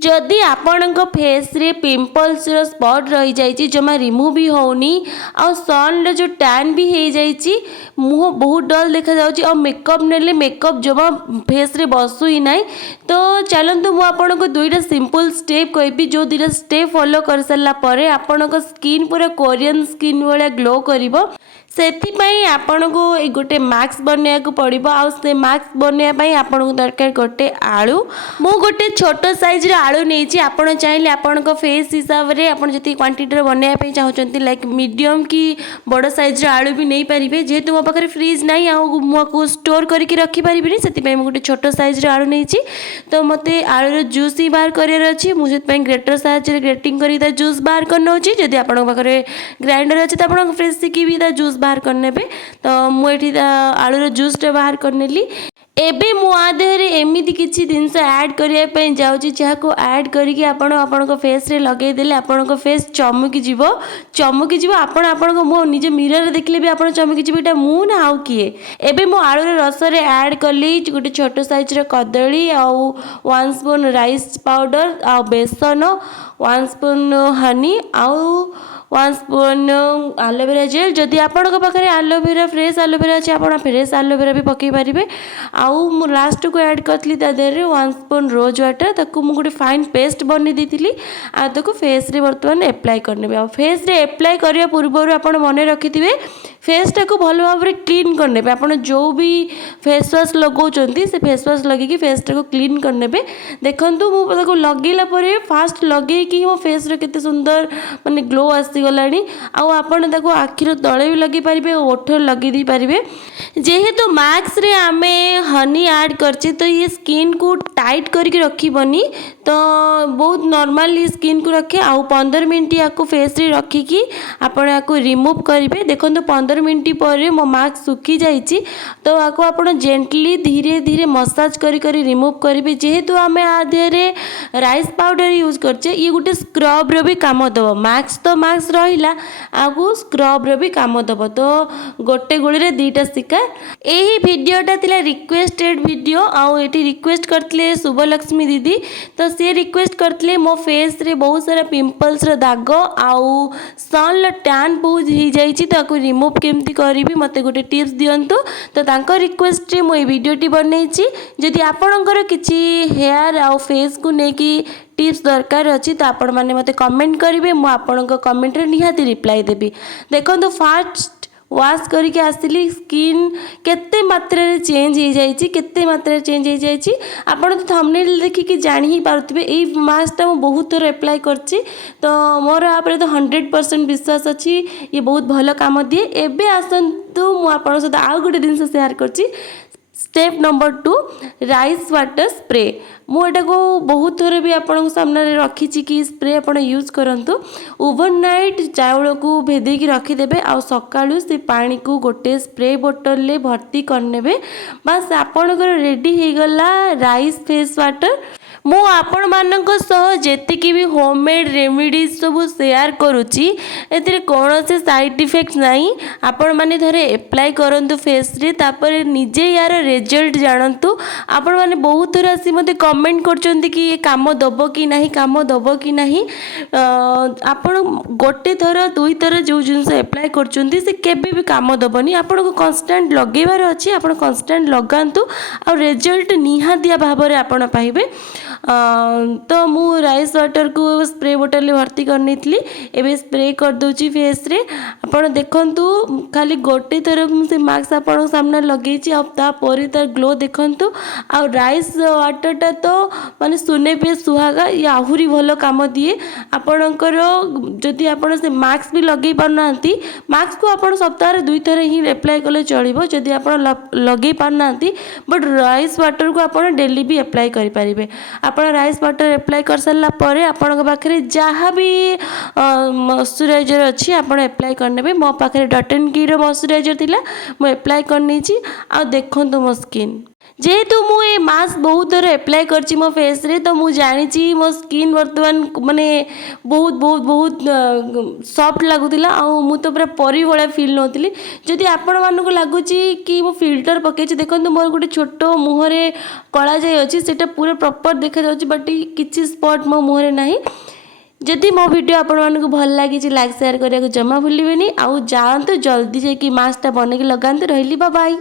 जदि आपणक फेस रे pimples spot रही जाइए जमा रिमूव भी होनी आ सन रे जो टैन भी हो जाइए मुँह बहुत डल देखा जाउची और मेकअप नेले मेकअप जमा फेस रे बसु ही ना। तो चलतु मु आपको दुईटा सिंपल स्टेप कहबी जो दुईटा स्टेप फॉलो कर सारा पर आपणक स्किन पूरा कोरियन स्किन भाया ग्लो करिवो। सेथिपाई आपनको एक गोटे मास्क बनवाक पड़ो आ मास्क बनवाई आपको दरकार गोटे आलू। मु गोटे छोट साइज आलू नहीं आप चाहिए आपण फेस हिसाब से आप जी क्वांटिटी बनवाई चाहते लाइक मीडियम कि बड़ साइज आलू भी नहीं पारे जेहेतु मो पाखे फ्रिज ना मुझे स्टोर करके रखिपारि से गोटे छोट साइज आलू नहीं। तो मत आलूर जूस ही बाहर करार अच्छी मुझे ग्रेटर साहाଯ୍य ग्रेटिंग कर जूस बाहर करना जदि आपंक पाखे ग्राइंडर अच्छे तो आप फ्रेश की जूस बाहर करने। तो मुझे आलूर जूसटा बाहर करनेली। एबे मु आदेहरे एमिति किछि जिनस ऐड करिया पई जाउची जहाको ऐड करिके आपण फेस रे लगेई देले आपण फेस चमकी जीवो आपण मो निज मिरर रे देखले भी आपण चमकी जीवो एटा मु ना आउ किए। एबे मु आलू रे रस रे ऐड कली गोटे छोट साइज रे कदली आउ 1 स्पून राइस पाउडर आउ बेसन 1 स्पून हनी आउ 1 स्पून एलोवेरा जेल। जदि आपण पाखे एलोवेरा फ्रेश एलोवेरा अच्छे आप फ्रेश एलोवेरा भी पकई पारे। आउ मु लास्ट को ऐड करती देहरे 1 स्पून रोज वाटर ताकू मु गोटे फाइन पेस्ट बनी देती आदको फेस रे बर्तमान एप्लाय करने। आ फेस रे एप्लाय करने पूर्व आप मन रखिथे फेसटा को भल भाव में क्लीन करने। आप जो भी फेस वाश लगाउछंती से फेस वाश लगे फेसटा को क्लीन करने। देखूँ मुझे लगेला फास्ट लगे कि मो फेस रे केते सुंदर माने ग्लो आसीगलानी। आपण आखिर तले भी लगे पारे ओठ लगे दी पारे। जेहेतु मास्क रे आमे हनी ऐड करचे तो ये स्किन को टाइट करके रखिबनी तो बहुत नॉर्मल स्किन को रखे। आउ 15 मिनट या फेस रे रखिकी आपण या रिमूव करेंगे। देखो 15 मिनट पर मो मास्क सुखी जाइए तो आपको आप जेंटली धीरे धीरे मसाज करी रिमूव करेंगे। जेहेतु आम आधे राइस पाउडर यूज करचे ये गोटे स्क्रब रो भी काम दब। मास्क तो मास्क रहा आपको स्क्रब रो भी काम दब। तो गोटे गोली रे दीटा शिकार। यही वीडियोटा थिला रिक्वेस्टेड वीडियो आउ एटी रिक्वेस्ट करते शुभलक्ष्मी दीदी। तो सी रिक्वेस्ट करते मो फेस रे बहुत सारा पिंपल्स रो दाग आउ सन टैन बहुत हो जाइए तो रिमूव केमती करी मते गोटे टिप्स दियंतु। तो तांको रिक्वेस्ट रे मो वीडियोटी बनैछि। जदि आपणकर किछि हेयर आउ फेस को लेकिन टिप्स दरकार अच्छी तो आपण मैंने मते कमेंट करेंगे मु आपणक कमेंट रे निहाती रिप्लाई देबी। देखो फास्ट वाश करके आसली स्किन केते मात्रा रे चेंज हो जाइए केते मात्रा चेंज हो जाइए आपण तो थंबनेल देखिकी जानी ही पारुथिबे। एई मास्कटा मु बहुत थर अप्लाई करछि तो मोर आप तो 100% विश्वास अच्छी ये बहुत भल काम दिए। एबे आसतु मु आपण सहित आउ गोटे दिन शेयर करछि। Step number 2 rice water spray. मुझे को बहुत थर भी आपण सामने रखी कि स्प्रे आप यूज करूँ। ओवरनाइट चाउल को भेदेकी रखीदे आ सकाळु से पानी को गोटे स्प्रे बोतल ले भर्ती करने। बस आपणकर रेडी हो गला राइस फेस वाटर। मु आपण मानक सह जेतिकी भी होममेड रेमेडीज सब शेयर करुच्ची एथिरे कौनसी साइड इफेक्ट नहीं। आपण माने थरे अप्लाई करंतु फेस रे तापर निजे यार रिजल्ट जानतु। आपण माने बहुत थर आसी मते कमेंट करचंती कि ये काम दबो कि नहीं काम दबो कि नहीं। आपण गोटे थर दुई थर जो जिनस अप्लाई करचंती से केबे भी काम दबनी। आपण को कांस्टेंट लगेबार अछि आपण कांस्टेंट लगांतु आ रिजल्ट निहादिया भाव रे आपण पाइबे। तो मु राइस वाटर को स्प्रे बोतल में भर्ती करनी थी एबे स्प्रे कर दूची फेस रे। आपण देखंतु खाली गोटे थर से मास्क आपण सामने लगेची आ तापर तार ग्लो देखंतु। आ राइस वाटरटा तो माने सुने पे सुहागा ये आहुरी भलो काम दिए। आपणकर जदि आपण से मास्क भी लगे पारनांती मास्क को आपण सप्ताह रे 2 थर ही अप्लाई कले चलिबो। जदि आपण लगे पारनांती बट राइस वाटर को आपण डेली भी अप्लाई करि परिबे। आपण राइस वाटर अप्लाई कर सारा पर आपण पाखे जहाँ भी मॉइस्चराइजर अच्छी आपण अप्लाई करने। मो पाखे डॉट एंड की मॉइस्चराइजर थिला मु अप्लाई करनी। आ देखो मो स्किन जेहेतु मु ए मास्क बहुत थर एप्लाय करची मो फेस रे तो मु जानी मो स्किन वर्तमान माने बहुत बहुत बहुत सॉफ्ट लगुला मु तो पूरा परी भाया फिल नौली जदि आपण मानक लगुच कि मो फिल्टर पकई देखो मोर गोटे छोट मुहरे कला जाए अच्छी से पूरा प्रॉपर देखा जाउछि बट किसी स्पॉट मो मुहरे नहीं जदि मो वीडियो आपण मानक भल लगी लाइक शेयर करने को जमा भूलिए आउ जातु जल्दी जाकि मास्कटा बनैकी लगाते रही बाय बाय।